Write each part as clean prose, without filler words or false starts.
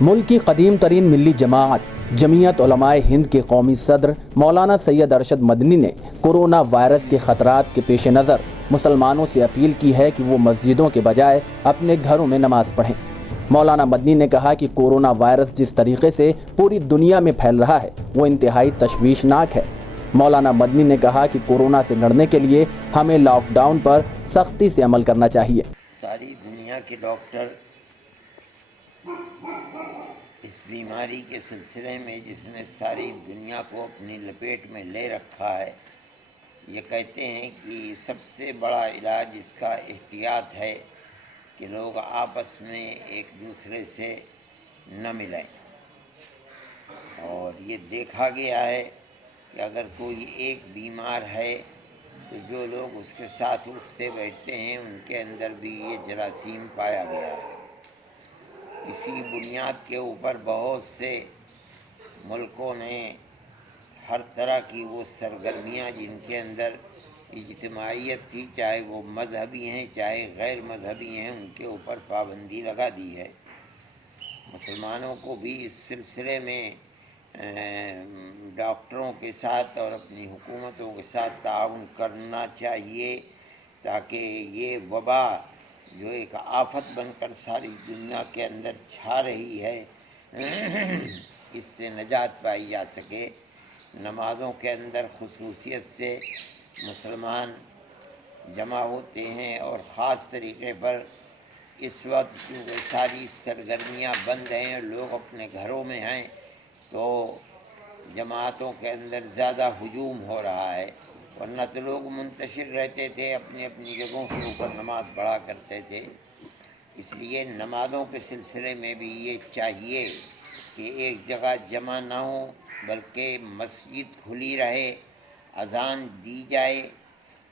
ملک کی قدیم ترین ملی جماعت جمعیت علماء ہند کے قومی صدر مولانا سید ارشد مدنی نے کورونا وائرس کے خطرات کے پیش نظر مسلمانوں سے اپیل کی ہے کہ وہ مسجدوں کے بجائے اپنے گھروں میں نماز پڑھیں۔ مولانا مدنی نے کہا کہ کورونا وائرس جس طریقے سے پوری دنیا میں پھیل رہا ہے وہ انتہائی تشویشناک ہے۔ مولانا مدنی نے کہا کہ کورونا سے لڑنے کے لیے ہمیں لاک ڈاؤن پر سختی سے عمل کرنا چاہیے۔ ساری دنیا کے ڈاکٹر اس بیماری کے سلسلے میں جس نے ساری دنیا کو اپنی لپیٹ میں لے رکھا ہے، یہ کہتے ہیں کہ سب سے بڑا علاج اس کا احتیاط ہے کہ لوگ آپس میں ایک دوسرے سے نہ ملیں، اور یہ دیکھا گیا ہے کہ اگر کوئی ایک بیمار ہے تو جو لوگ اس کے ساتھ اٹھتے بیٹھتے ہیں ان کے اندر بھی یہ جراثیم پایا گیا ہے۔ اسی بنیاد کے اوپر بہت سے ملکوں نے ہر طرح کی وہ سرگرمیاں جن کے اندر اجتماعیت تھی، چاہے وہ مذہبی ہیں چاہے غیر مذہبی ہیں، ان کے اوپر پابندی لگا دی ہے۔ مسلمانوں کو بھی اس سلسلے میں ڈاکٹروں کے ساتھ اور اپنی حکومتوں کے ساتھ تعاون کرنا چاہیے تاکہ یہ وبا جو ایک آفت بن کر ساری دنیا کے اندر چھا رہی ہے اس سے نجات پائی جا سکے۔ نمازوں کے اندر خصوصیت سے مسلمان جمع ہوتے ہیں، اور خاص طریقے پر اس وقت کیونکہ ساری سرگرمیاں بند ہیں اور لوگ اپنے گھروں میں ہیں تو جماعتوں کے اندر زیادہ ہجوم ہو رہا ہے، ورنہ تو لوگ منتشر رہتے تھے، اپنی اپنی جگہوں کے اوپر نماز پڑھا کرتے تھے۔ اس لیے نمازوں کے سلسلے میں بھی یہ چاہیے کہ ایک جگہ جمع نہ ہو بلکہ مسجد کھلی رہے، اذان دی جائے،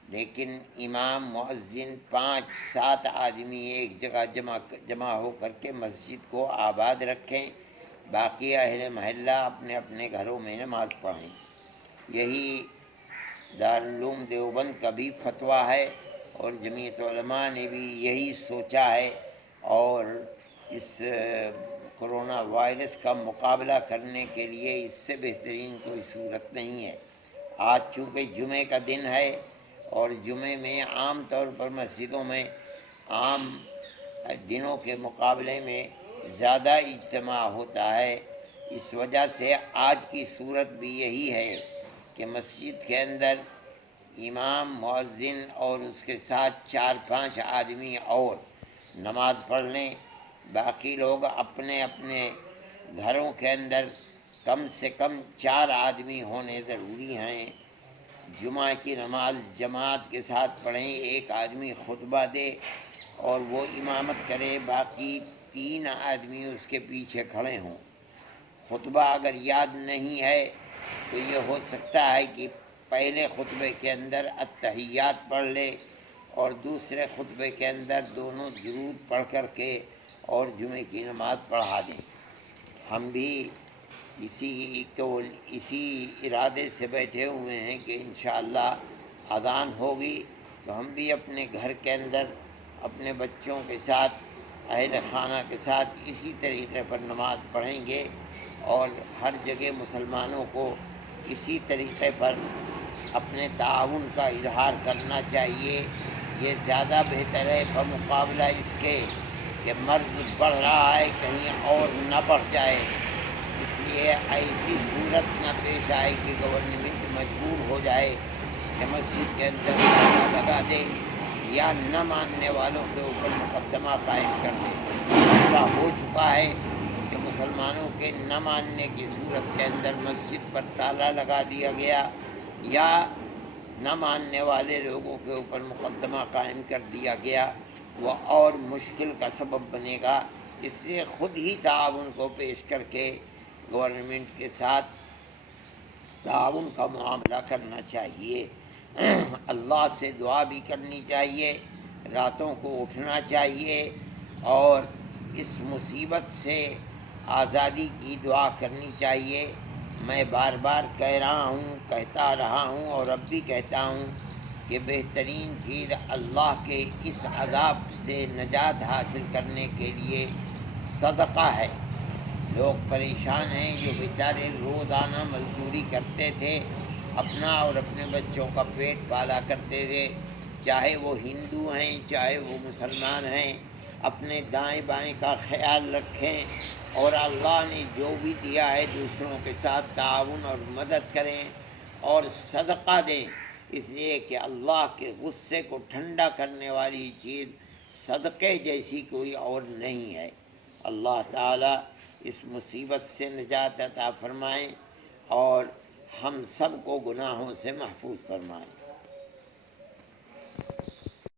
لیکن امام مؤذن 5-7 آدمی ایک جگہ جمع ہو کر کے مسجد کو آباد رکھیں، باقی اہل محلہ اپنے اپنے گھروں میں نماز پڑھیں۔ یہی دارالعلوم دیوبند کا بھی فتویٰ ہے اور جمعیت علماء نے بھی یہی سوچا ہے، اور اس کرونا وائرس کا مقابلہ کرنے کے لیے اس سے بہترین کوئی صورت نہیں ہے۔ آج چونکہ جمعے کا دن ہے اور جمعے میں عام طور پر مسجدوں میں عام دنوں کے مقابلے میں زیادہ اجتماع ہوتا ہے، اس وجہ سے آج کی صورت بھی یہی ہے کہ مسجد کے اندر امام مؤذن اور اس کے ساتھ 4-5 آدمی اور نماز پڑھ لیں، باقی لوگ اپنے اپنے گھروں کے اندر کم سے کم 4 آدمی ہونے ضروری ہیں۔ جمعہ کی نماز جماعت کے ساتھ پڑھیں، ایک آدمی خطبہ دے اور وہ امامت کرے، باقی 3 آدمی اس کے پیچھے کھڑے ہوں۔ خطبہ اگر یاد نہیں ہے تو یہ ہو سکتا ہے کہ پہلے خطبے کے اندر التحیات پڑھ لے اور دوسرے خطبے کے اندر دونوں درود پڑھ کر کے اور جمعے کی نماز پڑھا دیں۔ ہم بھی اسی ارادے سے بیٹھے ہوئے ہیں کہ انشاءاللہ اذان ہوگی تو ہم بھی اپنے گھر کے اندر اپنے بچوں کے ساتھ اہل خانہ کے ساتھ اسی طریقے پر نماز پڑھیں گے، اور ہر جگہ مسلمانوں کو اسی طریقے پر اپنے تعاون کا اظہار کرنا چاہیے۔ یہ زیادہ بہتر ہے بمقابلہ اس کے کہ مرض بڑھ رہا ہے کہیں اور نہ بڑھ جائے۔ اس لیے ایسی صورت نہ پیش آئے کہ گورنمنٹ مجبور ہو جائے کہ مسجد کے اندر تالا لگا دے یا نہ ماننے والوں کے اوپر مقدمہ قائم کر دے۔ ایسا ہو چکا ہے کہ مسلمانوں کے نہ ماننے کی صورت کے اندر مسجد پر تالا لگا دیا گیا یا نہ ماننے والے لوگوں کے اوپر مقدمہ قائم کر دیا گیا، وہ اور مشکل کا سبب بنے گا۔ اس لیے خود ہی تعاون کو پیش کر کے گورنمنٹ کے ساتھ تعاون کا معاملہ کرنا چاہیے۔ اللہ سے دعا بھی کرنی چاہیے، راتوں کو اٹھنا چاہیے اور اس مصیبت سے آزادی کی دعا کرنی چاہیے۔ میں بار بار کہتا رہا ہوں اور اب بھی کہتا ہوں کہ بہترین چیز اللہ کے اس عذاب سے نجات حاصل کرنے کے لیے صدقہ ہے۔ لوگ پریشان ہیں جو بیچارے روزانہ مزدوری کرتے تھے، اپنا اور اپنے بچوں کا پیٹ پالا کرتے تھے، چاہے وہ ہندو ہیں چاہے وہ مسلمان ہیں، اپنے دائیں بائیں کا خیال رکھیں اور اللہ نے جو بھی دیا ہے دوسروں کے ساتھ تعاون اور مدد کریں اور صدقہ دیں، اس لیے کہ اللہ کے غصے کو ٹھنڈا کرنے والی چیز صدقے جیسی کوئی اور نہیں ہے۔ اللہ تعالیٰ اس مصیبت سے نجات عطا فرمائیں اور ہم سب کو گناہوں سے محفوظ فرمائیں۔